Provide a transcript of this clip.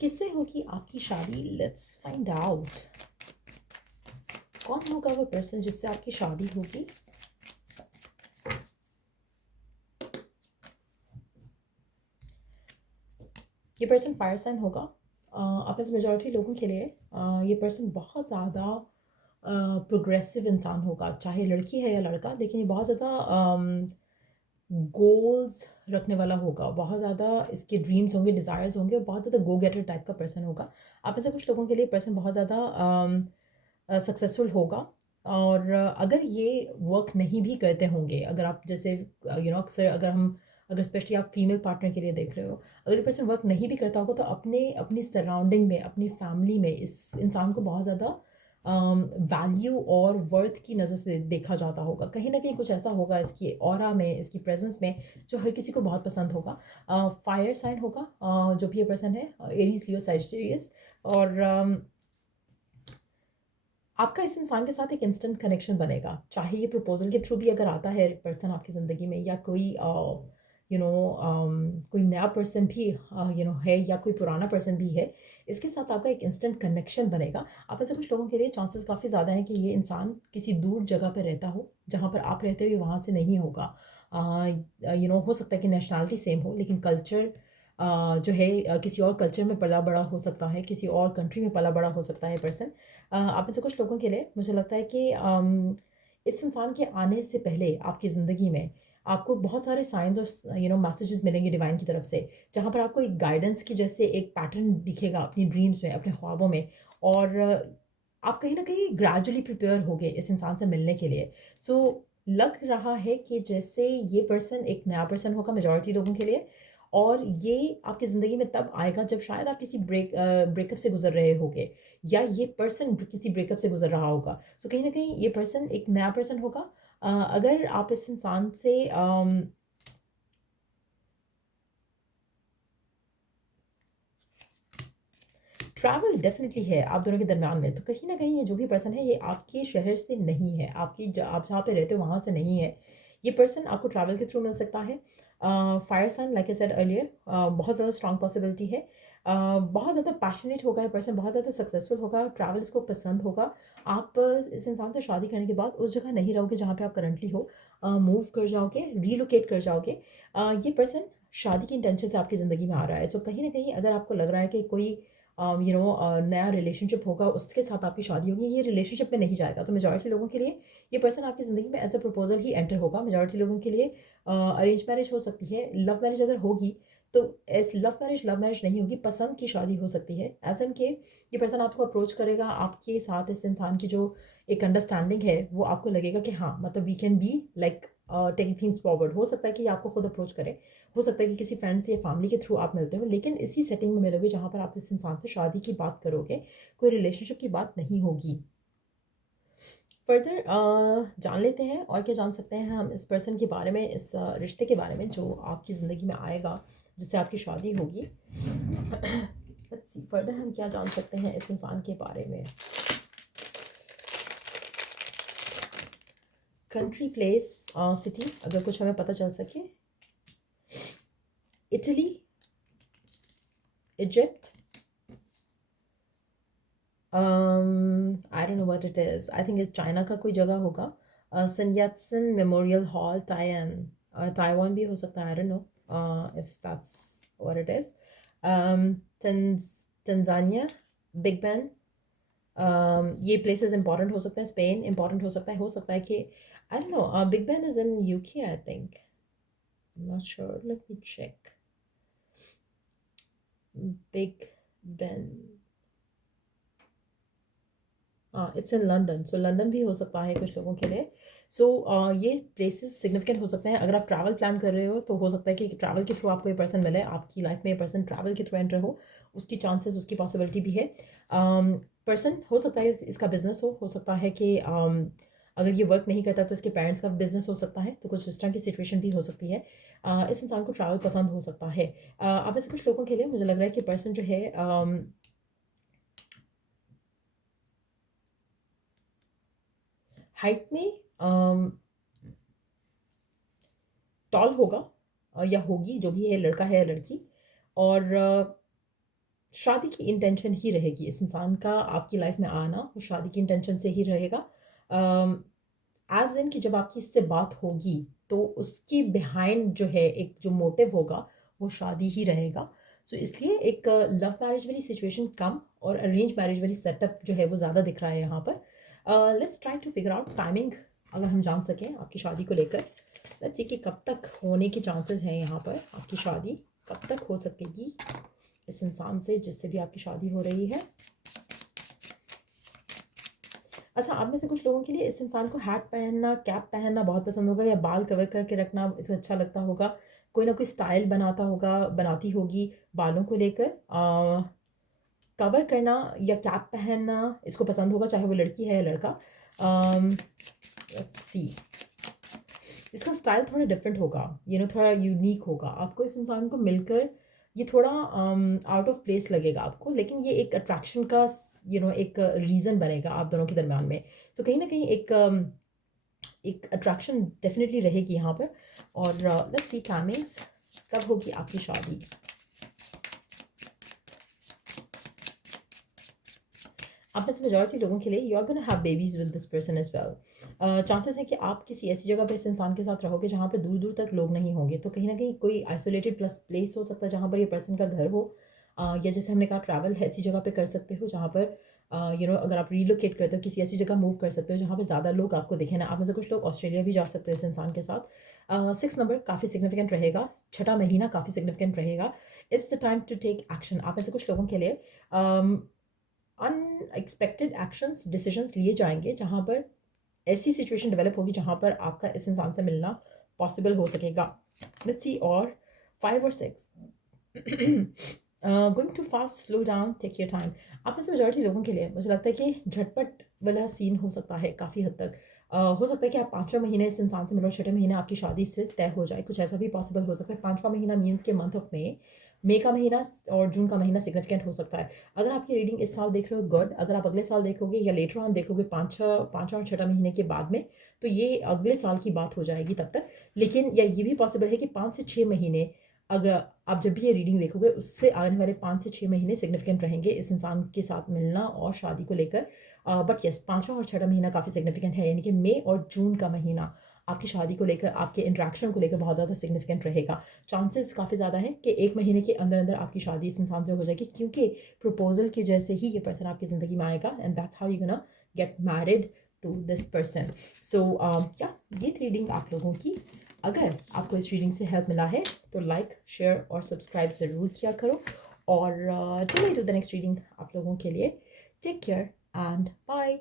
किससे होगी आपकी शादी? Let's find out. कौन होगा वो पर्सन जिससे आपकी शादी होगी? ये पर्सन फायर साइन होगा। अब इस मेजॉरिटी लोगों के लिए ये पर्सन बहुत ज़्यादा प्रोग्रेसिव इंसान होगा, चाहे लड़की है या लड़का, लेकिन ये बहुत ज़्यादा गोल्स रखने वाला होगा, बहुत ज़्यादा इसके ड्रीम्स होंगे, डिज़ायर्स होंगे, और बहुत ज़्यादा गो गेटर टाइप का पर्सन होगा। आप में से कुछ लोगों के लिए पर्सन बहुत ज़्यादा सक्सेसफुल होगा। और अगर ये वर्क नहीं भी करते होंगे, अगर आप जैसे अक्सर अगर स्पेशली आप फीमेल पार्टनर के लिए देख रहे हो, अगर ये पर्सन वर्क नहीं भी करता होगा तो अपने अपनी सराउंडिंग में, अपनी फैमिली में इस इंसान को बहुत ज़्यादा वैल्यू और वर्थ की नज़र से देखा जाता होगा। कहीं ना कहीं कुछ ऐसा होगा इसकी ऑरा में, इसकी प्रेजेंस में, जो हर किसी को बहुत पसंद होगा। फायर साइन होगा जो भी ये पर्सन है, एरीज, लियो, सैजिटेरियस। और आपका इस इंसान के साथ एक इंस्टेंट कनेक्शन बनेगा, चाहे ये प्रपोजल के थ्रू भी अगर आता है पर्सन आपकी ज़िंदगी में, या कोई कोई नया पर्सन भी है, या कोई पुराना पर्सन भी है, इसके साथ आपका एक इंस्टेंट कनेक्शन बनेगा। आप में से कुछ लोगों के लिए चांसेस काफ़ी ज़्यादा हैं कि ये इंसान किसी दूर जगह पर रहता हो, जहाँ पर आप रहते हो ये वहाँ से नहीं होगा। हो सकता है कि नेशनैलिटी सेम हो, लेकिन कल्चर जो है किसी और कल्चर में पला बड़ा हो सकता है, किसी और कंट्री में पला बड़ा हो सकता है पर्सन। आप में से कुछ लोगों के लिए मुझे लगता है कि इस इंसान के आने से पहले आपकी ज़िंदगी में आपको बहुत सारे साइंस और मैसेजेस मिलेंगे डिवाइन की तरफ से, जहाँ पर आपको एक गाइडेंस की जैसे एक पैटर्न दिखेगा अपनी ड्रीम्स में, अपने ख्वाबों में। और आप कहीं ना कहीं ग्रेजुअली प्रिपेयर होगे इस इंसान से मिलने के लिए। सो लग रहा है कि जैसे ये पर्सन एक नया पर्सन होगा मेजॉरिटी लोगों के लिए, और ये आपकी ज़िंदगी में तब आएगा जब शायद आप किसी ब्रेकअप से गुजर रहे होगे, या ये पर्सन किसी ब्रेकअप से गुजर रहा होगा। सो कहीं ना कहीं ये पर्सन एक नया पर्सन होगा। अगर आप इस इंसान से ट्रैवल डेफिनेटली है आप दोनों के दरमियान में, तो कहीं ना कहीं ये जो भी पर्सन है ये आपके शहर से नहीं है, आप जहाँ पे रहते हो वहाँ से नहीं है। ये पर्सन आपको ट्रैवल के थ्रू मिल सकता है। Fire sign, like I said earlier, बहुत ज़्यादा स्ट्रॉन्ग पॉसिबिलिटी है। बहुत ज़्यादा पैशनेट होगा ये पर्सन, बहुत ज़्यादा सक्सेसफुल होगा, ट्रैवल इसको पसंद होगा। आप इस इंसान से शादी करने के बाद उस जगह नहीं रहोगे जहाँ पे आप करंटली हो, मूव कर जाओगे, रीलोकेट कर जाओगे। ये पर्सन शादी की इंटेंशन से आपकी ज़िंदगी में आ रहा है। सो कहीं ना कहीं अगर आपको लग रहा है कि कोई नया रिलेशनशिप होगा, उसके साथ आपकी शादी होगी, ये रिलेशनशिप में नहीं जाएगा, तो मेजॉरिटी लोगों के लिए ये पर्सन आपकी ज़िंदगी में एज अ प्रपोजल ही एंटर होगा। मेजॉरिटी लोगों के लिए अरेंज मैरिज हो सकती है, लव मैरिज अगर होगी तो एज लव मैरिज नहीं होगी, पसंद की शादी हो सकती है। एज एन के ये पर्सन आपको अप्रोच करेगा, आपके साथ इस इंसान की जो एक अंडरस्टैंडिंग है वो आपको लगेगा कि हाँ, मतलब we can be like taking things forward. हो सकता है कि ये आपको खुद अप्रोच करे, हो सकता है कि किसी फ्रेंड्स या फैमिली के थ्रू आप मिलते हो, लेकिन इसी सेटिंग में मिलोगे जहाँ पर आप इस इंसान से शादी की बात करोगे, कोई रिलेशनशिप की बात नहीं होगी। फर्दर जान लेते हैं और क्या जान सकते हैं हम इस पर्सन के बारे में, इस रिश्ते के बारे में जो आपकी ज़िंदगी में आएगा, जिससे आपकी शादी होगी। लेट्स सी फर्दर हम क्या जान सकते हैं इस इंसान के बारे में। कंट्री, प्लेस, सिटी, अगर कुछ हमें पता चल सके। Italy, Egypt, I don't know what it is, I think China का कोई जगह होगा। Sun Yat sen memorial hall, Taiwan भी हो सकता है, I don't know if that's what it is. Tanzania, Big Ben, ये प्लेसेस इंपॉर्टेंट हो सकते हैं। स्पेन इंपॉर्टेंट हो सकता है कि I don't know, Big Ben is in UK I think, not sure, let me check. Big Ben, हाँ it's in London, so London भी हो सकता है कुछ लोगों के लिए। सो ये प्लेसेस सिग्निफिकेंट हो सकते हैं। अगर आप ट्रैवल प्लान कर रहे हो तो हो सकता है कि ट्रैवल के थ्रू आपको ये पर्सन मिले, आपकी लाइफ में ये पर्सन ट्रैवल के थ्रू एंटर हो, उसकी चांसेस, उसकी पॉसिबिलिटी भी है। पर्सन हो सकता है इसका बिजनेस हो सकता है कि अगर ये वर्क नहीं करता तो इसके पेरेंट्स का बिजनेस हो सकता है, तो कुछ इस तरह की सिचुएशन भी हो सकती है। इस इंसान को ट्रैवल पसंद हो सकता है। आप ऐसे कुछ लोगों के लिए मुझे लग रहा है कि पर्सन जो है हाइट में टॉल होगा, या होगी, जो भी है, लड़का है या लड़की। और शादी की इंटेंशन ही रहेगी इस इंसान का आपकी लाइफ में आना, वो शादी की इंटेंशन से ही रहेगा। एज़ इन कि जब आपकी इससे बात होगी, तो उसकी बिहाइंड जो है एक जो मोटिव होगा, वो शादी ही रहेगा। सो इसलिए एक लव मैरिज वाली सिचुएशन कम और अरेंज मैरिज वाली सेटअप जो है वो ज़्यादा दिख रहा है यहाँ पर। Let's try to figure out timing, अगर हम जान सकें आपकी शादी को लेकर। लेट्स सी कि कब तक होने के चांसेस हैं यहाँ पर, आपकी शादी कब तक हो सकेगी इस इंसान से जिससे भी आपकी शादी हो रही है। अच्छा, आप में से कुछ लोगों के लिए इस इंसान को हैट पहनना, कैप पहनना बहुत पसंद होगा, या बाल कवर करके रखना इसको अच्छा लगता होगा। कोई ना कोई स्टाइल बनाता होगा, बनाती होगी बालों को लेकर। कवर करना या कैप पहनना इसको पसंद होगा, चाहे वो लड़की है या लड़का। लेट्स सी, इसका स्टाइल थोड़ा डिफरेंट होगा, थोड़ा यूनिक होगा। आपको इस इंसान को मिलकर ये थोड़ा आउट ऑफ प्लेस लगेगा आपको, लेकिन ये एक अट्रैक्शन का एक रीज़न बनेगा आप दोनों के दरमियान में। तो कहीं ना कहीं एक अट्रैक्शन डेफिनेटली रहेगी यहाँ पर। और लेट्स सी टाइमिंग्स, कब होगी आपकी शादी। आप में से मेजॉरिटी लोगों के लिए you are gonna have babies with this person as well. Chances है कि आप किसी ऐसी जगह पर इस इंसान के साथ रहोगे जहाँ पर दूर दूर तक लोग नहीं होंगे। तो कहीं ना कहीं कोई आइसोलेटेड प्लस प्लेस हो सकता है जहाँ पर ये पर्सन का घर हो, या जैसे हमने कहा ट्रैवल ऐसी जगह पे कर सकते हो जहाँ पर अगर आप रीलोकेट करते हो किसी ऐसी जगह मूव कर सकते हो जहाँ पर ज़्यादा लोग आपको दिखे ना। आप में से कुछ लोग ऑस्ट्रेलिया भी जा सकते हो इस इंसान के साथ। 6 नंबर काफ़ी सिग्निफिकेंट रहेगा, छठा महीना काफ़ी सिग्निफिकेंट रहेगा। It's the time to take action. आप में से कुछ लोगों के लिए अनएक्सपेक्टेड एक्शंस, डिसीजंस लिए जाएंगे जहाँ पर ऐसी सिचुएशन डेवलप होगी जहाँ पर आपका इस इंसान से मिलना पॉसिबल हो सकेगा। लेट्स सी, और 5 और 6 going to fast, slow down, take your time. आप में से मेजॉरिटी लोगों के लिए मुझे लगता है कि झटपट वाला सीन हो सकता है काफ़ी हद तक। हो सकता है कि आप 5वां महीने इस इंसान से मिलो, छठे महीने आपकी शादी से तय हो जाए, कुछ ऐसा भी पॉसिबल हो सकता है। 5वां महीना मीन्स के मंथ ऑफ मई का महीना और जून का महीना सिग्निफिकेंट हो सकता है। अगर आपकी रीडिंग इस साल देख रहे हो, गुड। अगर आप अगले साल देखोगे या लेटर ऑन देखोगे, 5 और 6 महीने के बाद में, तो ये अगले साल की बात हो जाएगी तब तक। लेकिन या ये भी पॉसिबल है कि 5 से 6 महीने, अगर आप जब भी ये रीडिंग देखोगे उससे आने वाले 5 से 6 महीने सिग्निफिकेंट रहेंगे इस इंसान के साथ मिलना और शादी को लेकर। बट यस, 5वां और 6वां महीना काफ़ी सिग्निफिकेंट है, यानी कि मई और जून का महीना आपकी शादी को लेकर, आपके इंट्रैक्शन को लेकर बहुत ज़्यादा सिग्निफिकेंट रहेगा। चांसेस काफ़ी ज़्यादा हैं कि 1 महीने के अंदर अंदर आपकी शादी इस इंसान से हो जाएगी, क्योंकि प्रपोजल के जैसे ही ये पर्सन आपकी ज़िंदगी में आएगा, and that's how you gonna get married to this person. So या ये थी रीडिंग आप लोगों की। अगर आपको इस रीडिंग से हेल्प मिला है तो लाइक, शेयर और सब्सक्राइब ज़रूर किया करो। और till I do the next reading आप लोगों के लिए, टेक केयर एंड बाय।